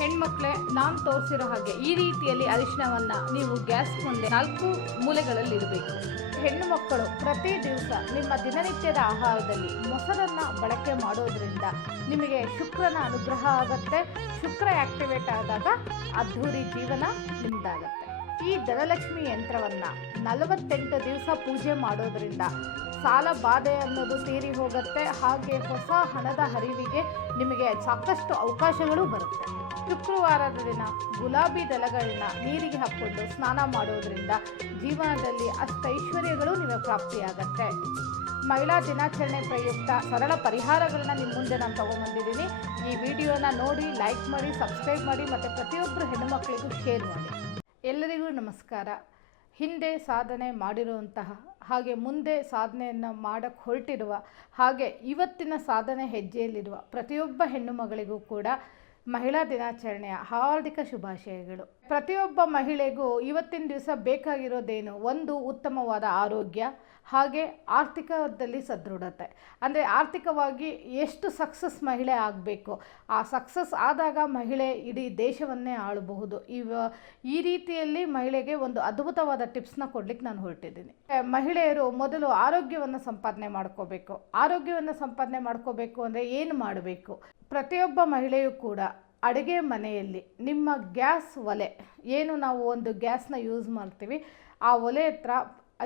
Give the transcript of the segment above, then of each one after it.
ಹೆಣ್ಮಕ್ಳೇ, ನಾನು ತೋರಿಸಿರೋ ಹಾಗೆ ಈ ರೀತಿಯಲ್ಲಿ ಅರಿಶಿಣವನ್ನು ನೀವು ಗ್ಯಾಸ್ ಮುಂದೆ 4 ಮೂಲೆಗಳಲ್ಲಿ ಇಡಬೇಕು. ಹೆಣ್ಣು ಮಕ್ಕಳು ಪ್ರತಿ ದಿವಸ ನಿಮ್ಮ ದಿನನಿತ್ಯದ ಆಹಾರದಲ್ಲಿ ಮೊಸರನ್ನು ಬಳಕೆ ಮಾಡೋದ್ರಿಂದ ನಿಮಗೆ ಶುಕ್ರನ ಅನುಗ್ರಹ ಆಗುತ್ತೆ. ಶುಕ್ರ ಆ್ಯಕ್ಟಿವೇಟ್ ಆದಾಗ ಅದ್ಧೂರಿ ಜೀವನ ನಿಮ್ಮದಾಗತ್ತೆ. ಈ ಧನಲಕ್ಷ್ಮಿ ಯಂತ್ರವನ್ನು 48 ದಿವಸ ಪೂಜೆ ಮಾಡೋದ್ರಿಂದ ಸಾಲ ಬಾಧೆ ಅನ್ನೋದು ತೀರಿ ಹೋಗುತ್ತೆ. ಹಾಗೆ ಹೊಸ ಹಣದ ಹರಿವಿಗೆ ನಿಮಗೆ ಸಾಕಷ್ಟು ಅವಕಾಶಗಳು ಬರುತ್ತೆ. ಶುಕ್ರವಾರದ ದಿನ ಗುಲಾಬಿ ದಳಗಳನ್ನ ನೀರಿಗೆ ಹಾಕ್ಕೊಂಡು ಸ್ನಾನ ಮಾಡೋದ್ರಿಂದ ಜೀವನದಲ್ಲಿ ಅಷ್ಟೈಶ್ವರ್ಯಗಳು ನಿಮಗೆ ಪ್ರಾಪ್ತಿಯಾಗತ್ತೆ. ಮಹಿಳಾ ದಿನಾಚರಣೆ ಪ್ರಯುಕ್ತ ಸರಳ ಪರಿಹಾರಗಳನ್ನ ನಿಮ್ಮ ಮುಂದೆ ನಾನು ತಗೊಂಡ್ಬಂದಿದ್ದೀನಿ. ಈ ವಿಡಿಯೋನ ನೋಡಿ, ಲೈಕ್ ಮಾಡಿ, ಸಬ್ಸ್ಕ್ರೈಬ್ ಮಾಡಿ ಮತ್ತು ಪ್ರತಿಯೊಬ್ಬರು ಹೆಣ್ಣುಮಕ್ಕಳಿಗೂ ಶೇರ್ ಮಾಡಿ. ಎಲ್ಲರಿಗೂ ನಮಸ್ಕಾರ. ಹಿಂದೆ ಸಾಧನೆ ಮಾಡಿರುವಂತಹ ಹಾಗೆ ಮುಂದೆ ಸಾಧನೆಯನ್ನು ಮಾಡಕ್ಕೆ ಹೊರಟಿರುವ ಹಾಗೆ ಇವತ್ತಿನ ಸಾಧನೆ ಹೆಜ್ಜೆಯಲ್ಲಿರುವ ಪ್ರತಿಯೊಬ್ಬ ಹೆಣ್ಣು ಮಗಳಿಗೂ ಕೂಡ ಮಹಿಳಾ ದಿನಾಚರಣೆಯ ಹಾರ್ದಿಕ ಶುಭಾಶಯಗಳು. ಪ್ರತಿಯೊಬ್ಬ ಮಹಿಳೆಗೂ ಇವತ್ತಿನ ದಿವಸ ಬೇಕಾಗಿರೋದೇನು? ಒಂದು ಉತ್ತಮವಾದ ಆರೋಗ್ಯ, ಹಾಗೆ ಆರ್ಥಿಕದಲ್ಲಿ ಸದೃಢತೆ. ಅಂದರೆ ಆರ್ಥಿಕವಾಗಿ ಎಷ್ಟು ಸಕ್ಸಸ್ ಮಹಿಳೆ ಆಗಬೇಕು, ಆ ಸಕ್ಸಸ್ ಆದಾಗ ಮಹಿಳೆ ಇಡೀ ದೇಶವನ್ನೇ ಆಳಬಹುದು. ಈ ರೀತಿಯಲ್ಲಿ ಮಹಿಳೆಗೆ ಒಂದು ಅದ್ಭುತವಾದ ಟಿಪ್ಸ್ನ ಕೊಡ್ಲಿಕ್ಕೆ ನಾನು ಹೊರಟಿದ್ದೀನಿ. ಮಹಿಳೆಯರು ಮೊದಲು ಆರೋಗ್ಯವನ್ನು ಸಂಪಾದನೆ ಮಾಡ್ಕೋಬೇಕು. ಆರೋಗ್ಯವನ್ನು ಸಂಪಾದನೆ ಮಾಡ್ಕೋಬೇಕು ಅಂದರೆ ಏನು ಮಾಡಬೇಕು? ಪ್ರತಿಯೊಬ್ಬ ಮಹಿಳೆಯೂ ಕೂಡ ಅಡುಗೆ ಮನೆಯಲ್ಲಿ ನಿಮ್ಮ ಗ್ಯಾಸ್ ಒಲೆ ಏನು ನಾವು ಒಂದು ಗ್ಯಾಸ್ನ ಯೂಸ್ ಮಾಡ್ತೀವಿ, ಆ ಒಲೆ ಹತ್ರ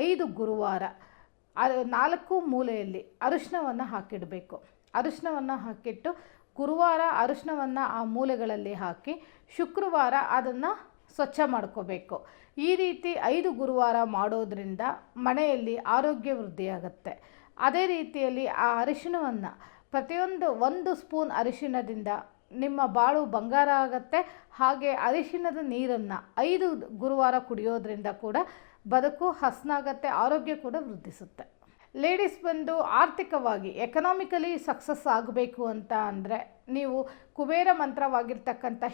5 ಗುರುವಾರ 4 ಮೂಲೆಯಲ್ಲಿ ಅರಿಶಿಣವನ್ನು ಹಾಕಿಡಬೇಕು. ಅರಿಶಿಣವನ್ನು ಹಾಕಿಟ್ಟು ಗುರುವಾರ ಅರಿಶಿಣವನ್ನು ಆ ಮೂಲೆಗಳಲ್ಲಿ ಹಾಕಿ ಶುಕ್ರವಾರ ಅದನ್ನು ಸ್ವಚ್ಛ ಮಾಡ್ಕೋಬೇಕು. ಈ ರೀತಿ 5 ಗುರುವಾರ ಮಾಡೋದ್ರಿಂದ ಮನೆಯಲ್ಲಿ ಆರೋಗ್ಯ ವೃದ್ಧಿಯಾಗುತ್ತೆ. ಅದೇ ರೀತಿಯಲ್ಲಿ ಆ ಅರಿಶಿಣವನ್ನು ಪ್ರತಿಯೊಂದು 1 ಸ್ಪೂನ್ ಅರಿಶಿಣದಿಂದ ನಿಮ್ಮ ಬಾಳು ಬಂಗಾರ ಆಗುತ್ತೆ. ಹಾಗೆ ಅರಿಶಿಣದ ನೀರನ್ನು 5 ಗುರುವಾರ ಕುಡಿಯೋದ್ರಿಂದ ಕೂಡ ಬದುಕು ಹಸನಾಗತ್ತೆ, ಆರೋಗ್ಯ ಕೂಡ ವೃದ್ಧಿಸುತ್ತೆ. ಲೇಡೀಸ್ ಬಂದು ಆರ್ಥಿಕವಾಗಿ ಎಕನಾಮಿಕಲಿ ಸಕ್ಸಸ್ ಆಗಬೇಕು ಅಂತ ಅಂದರೆ ನೀವು ಕುಬೇರ ಮಂತ್ರವಾಗಿರ್ತಕ್ಕಂಥ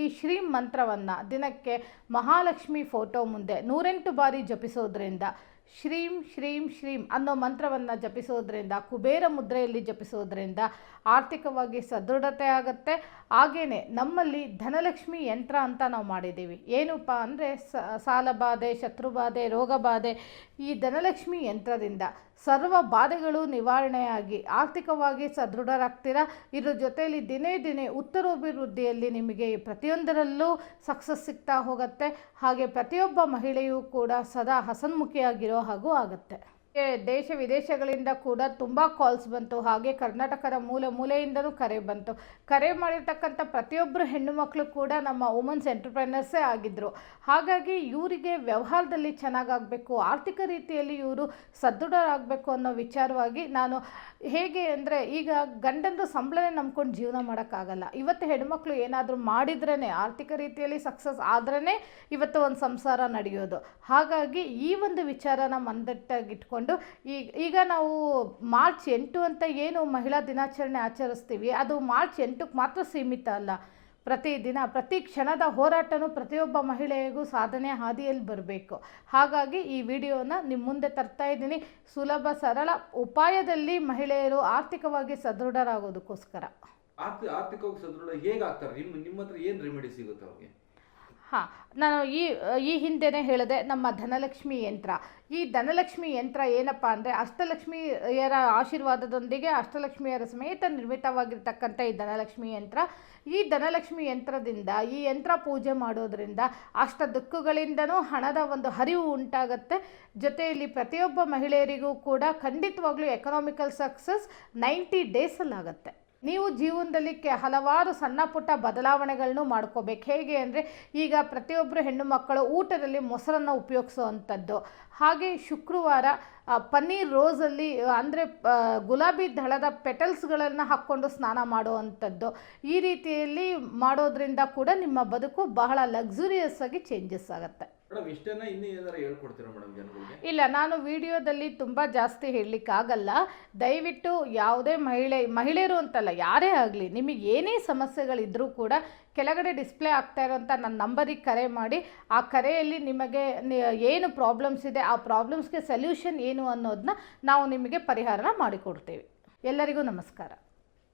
ಈ ಶ್ರೀಂ ಮಂತ್ರವನ್ನು ದಿನಕ್ಕೆ ಮಹಾಲಕ್ಷ್ಮಿ ಫೋಟೋ ಮುಂದೆ 108 ಬಾರಿ ಜಪಿಸೋದ್ರಿಂದ, ಶ್ರೀಂ ಶ್ರೀಂ ಶ್ರೀಂ ಅನ್ನೋ ಮಂತ್ರವನ್ನು ಜಪಿಸೋದ್ರಿಂದ, ಕುಬೇರ ಮುದ್ರೆಯಲ್ಲಿ ಜಪಿಸೋದ್ರಿಂದ ಆರ್ಥಿಕವಾಗಿ ಸದೃಢತೆ ಆಗುತ್ತೆ. ಹಾಗೆಯೇ ನಮ್ಮಲ್ಲಿ ಧನಲಕ್ಷ್ಮಿ ಯಂತ್ರ ಅಂತ ನಾವು ಮಾಡಿದ್ದೀವಿ. ಏನಪ್ಪ ಅಂದರೆ ಸಾಲಬಾಧೆ, ಶತ್ರುಬಾಧೆ, ರೋಗಬಾಧೆ, ಈ ಧನಲಕ್ಷ್ಮಿ ಯಂತ್ರದಿಂದ ಸರ್ವ ಬಾಧೆಗಳು ನಿವಾರಣೆಯಾಗಿ ಆರ್ಥಿಕವಾಗಿ ಸದೃಢರಾಗ್ತೀರ. ಇದ್ರ ಜೊತೆಯಲ್ಲಿ ದಿನೇ ದಿನೇ ಉತ್ತರೋಭಿವೃದ್ಧಿಯಲ್ಲಿ ನಿಮಗೆ ಪ್ರತಿಯೊಂದರಲ್ಲೂ ಸಕ್ಸಸ್ ಸಿಗ್ತಾ ಹೋಗುತ್ತೆ. ಹಾಗೆ ಪ್ರತಿಯೊಬ್ಬ ಮಹಿಳೆಯೂ ಕೂಡ ಸದಾ ಹಸನ್ಮುಖಿಯಾಗಿರೋ ಹಾಗೂ ಆಗುತ್ತೆ. ದೇಶ ವಿದೇಶಗಳಿಂದ ಕೂಡ ತುಂಬ ಕಾಲ್ಸ್ ಬಂತು. ಹಾಗೆ ಕರ್ನಾಟಕದ ಮೂಲೆಯಿಂದಲೂ ಕರೆ ಬಂತು. ಕರೆ ಮಾಡಿರ್ತಕ್ಕಂಥ ಪ್ರತಿಯೊಬ್ಬರು ಹೆಣ್ಣು ಮಕ್ಕಳು ಕೂಡ ನಮ್ಮ ವುಮೆನ್ಸ್ ಎಂಟರ್ಪ್ರೈನರ್ಸೇ ಆಗಿದ್ದರು. ಹಾಗಾಗಿ ಇವರಿಗೆ ವ್ಯವಹಾರದಲ್ಲಿ ಚೆನ್ನಾಗಾಗಬೇಕು, ಆರ್ಥಿಕ ರೀತಿಯಲ್ಲಿ ಇವರು ಸದೃಢರಾಗಬೇಕು ಅನ್ನೋ ವಿಚಾರವಾಗಿ ನಾನು ಹೇಗೆ ಅಂದರೆ ಈಗ ಗಂಡಂದು ಸಂಬಳನೇ ನಂಬ್ಕೊಂಡು ಜೀವನ ಮಾಡೋಕ್ಕಾಗಲ್ಲ. ಇವತ್ತು ಹೆಣ್ಮಕ್ಳು ಏನಾದರೂ ಮಾಡಿದ್ರೇ, ಆರ್ಥಿಕ ರೀತಿಯಲ್ಲಿ ಸಕ್ಸಸ್ ಆದ್ರೇ ಇವತ್ತು ಒಂದು ಸಂಸಾರ ನಡೆಯೋದು. ಹಾಗಾಗಿ ಈ ಒಂದು ವಿಚಾರನ ಮಂದಟ್ಟಾಗಿಟ್ಕೊಂಡು ಈಗ ನಾವು ಮಾರ್ಚ್ 8 ಅಂತ ಏನು ಮಹಿಳಾ ದಿನಾಚರಣೆ ಆಚರಿಸ್ತೀವಿ, ಅದು ಮಾರ್ಚ್ 8ಕ್ಕೆ ಮಾತ್ರ ಸೀಮಿತ ಅಲ್ಲ. ಪ್ರತಿದಿನ ಪ್ರತಿ ಕ್ಷಣದ ಹೋರಾಟನೂ ಪ್ರತಿಯೊಬ್ಬ ಮಹಿಳೆಗೂ ಸಾಧನೆ ಹಾದಿಯಲ್ಲಿ ಬರಬೇಕು. ಹಾಗಾಗಿ ಈ ವಿಡಿಯೋನ ನಿಮ್ಮ ಮುಂದೆ ತರ್ತಾ ಇದ್ದೀನಿ. ಸುಲಭ ಸರಳ ಉಪಾಯದಲ್ಲಿ ಮಹಿಳೆಯರು ಆರ್ಥಿಕವಾಗಿ ಸದೃಢರಾಗೋದಕ್ಕೋಸ್ಕರ. ಆರ್ಥಿಕವಾಗಿ ಸದೃಢ ಹೇಗಾಗ್ತಾರೆ? ನಿಮ್ಮ ಹತ್ರ ಏನು ರೆಮಿಡಿ ಸಿಗುತ್ತೆ ಅವ್ರಿಗೆ? ಹಾಂ, ನಾನು ಈ ಹಿಂದೆನೇ ಹೇಳಿದೆ ನಮ್ಮ ಧನಲಕ್ಷ್ಮಿ ಯಂತ್ರ. ಈ ಧನಲಕ್ಷ್ಮಿ ಯಂತ್ರ ಏನಪ್ಪ ಅಂದರೆ ಅಷ್ಟಲಕ್ಷ್ಮಿಯರ ಆಶೀರ್ವಾದದೊಂದಿಗೆ ಅಷ್ಟಲಕ್ಷ್ಮಿಯರ ಸಮೇತ ನಿರ್ಮಿತವಾಗಿರ್ತಕ್ಕಂಥ ಈ ಧನಲಕ್ಷ್ಮಿ ಯಂತ್ರ. ಈ ಧನಲಕ್ಷ್ಮಿ ಯಂತ್ರದಿಂದ ಈ ಯಂತ್ರ ಪೂಜೆ ಮಾಡೋದ್ರಿಂದ ಅಷ್ಟ ದುಃಖಗಳಿಂದನೂ ಹಣದ ಒಂದು ಹರಿವು ಉಂಟಾಗುತ್ತೆ. ಜೊತೆಯಲ್ಲಿ ಪ್ರತಿಯೊಬ್ಬ ಮಹಿಳೆಯರಿಗೂ ಕೂಡ ಖಂಡಿತವಾಗ್ಲೂ ಎಕನಾಮಿಕಲ್ ಸಕ್ಸಸ್ 90 ಡೇಸಲ್ಲಾಗುತ್ತೆ. ನೀವು ಜೀವನದಲ್ಲಿ ಹಲವಾರು ಸಣ್ಣ ಪುಟ್ಟ ಬದಲಾವಣೆಗಳನ್ನು ಮಾಡ್ಕೋಬೇಕು. ಹೇಗೆ ಅಂದರೆ ಈಗ ಪ್ರತಿಯೊಬ್ಬರು ಹೆಣ್ಣು ಮಕ್ಕಳು ಊಟದಲ್ಲಿ ಮೊಸರನ್ನು ಉಪಯೋಗಿಸೋವಂಥದ್ದು. ಹಾಗೆ ಶುಕ್ರವಾರ ಪನ್ನೀರ್ ರೋಸಲ್ಲಿ ಅಂದರೆ ಗುಲಾಬಿ ದಳದ ಪೆಟಲ್ಸ್ಗಳನ್ನು ಹಾಕ್ಕೊಂಡು ಸ್ನಾನ ಮಾಡುವಂಥದ್ದು. ಈ ರೀತಿಯಲ್ಲಿ ಮಾಡೋದ್ರಿಂದ ಕೂಡ ನಿಮ್ಮ ಬದುಕು ಬಹಳ ಲಕ್ಸುರಿಯಸ್ ಆಗಿ ಚೇಂಜಸ್ ಆಗುತ್ತೆ. ಇಲ್ಲ, ನಾನು ವಿಡಿಯೋದಲ್ಲಿ ತುಂಬ ಜಾಸ್ತಿ ಹೇಳಲಿಕ್ಕಾಗಲ್ಲ. ದಯವಿಟ್ಟು ಯಾವುದೇ ಮಹಿಳೆಯರು ಅಂತಲ್ಲ, ಯಾರೇ ಆಗಲಿ, ನಿಮಗೆ ಏನೇ ಸಮಸ್ಯೆಗಳಿದ್ರೂ ಕೂಡ ಕೆಳಗಡೆ ಡಿಸ್ಪ್ಲೇ ಆಗ್ತಾ ಇರೋಂಥ ನನ್ನ ನಂಬರಿಗೆ ಕರೆ ಮಾಡಿ. ಆ ಕರೆಯಲ್ಲಿ ನಿಮಗೆ ಏನು ಪ್ರಾಬ್ಲಮ್ಸ್ ಇದೆ, ಆ ಪ್ರಾಬ್ಲಮ್ಸ್ಗೆ ಸೊಲ್ಯೂಷನ್ ಏನು ಅನ್ನೋದನ್ನ ನಾವು ನಿಮಗೆ ಪರಿಹಾರನ ಮಾಡಿಕೊಡ್ತೇವೆ. ಎಲ್ಲರಿಗೂ ನಮಸ್ಕಾರ.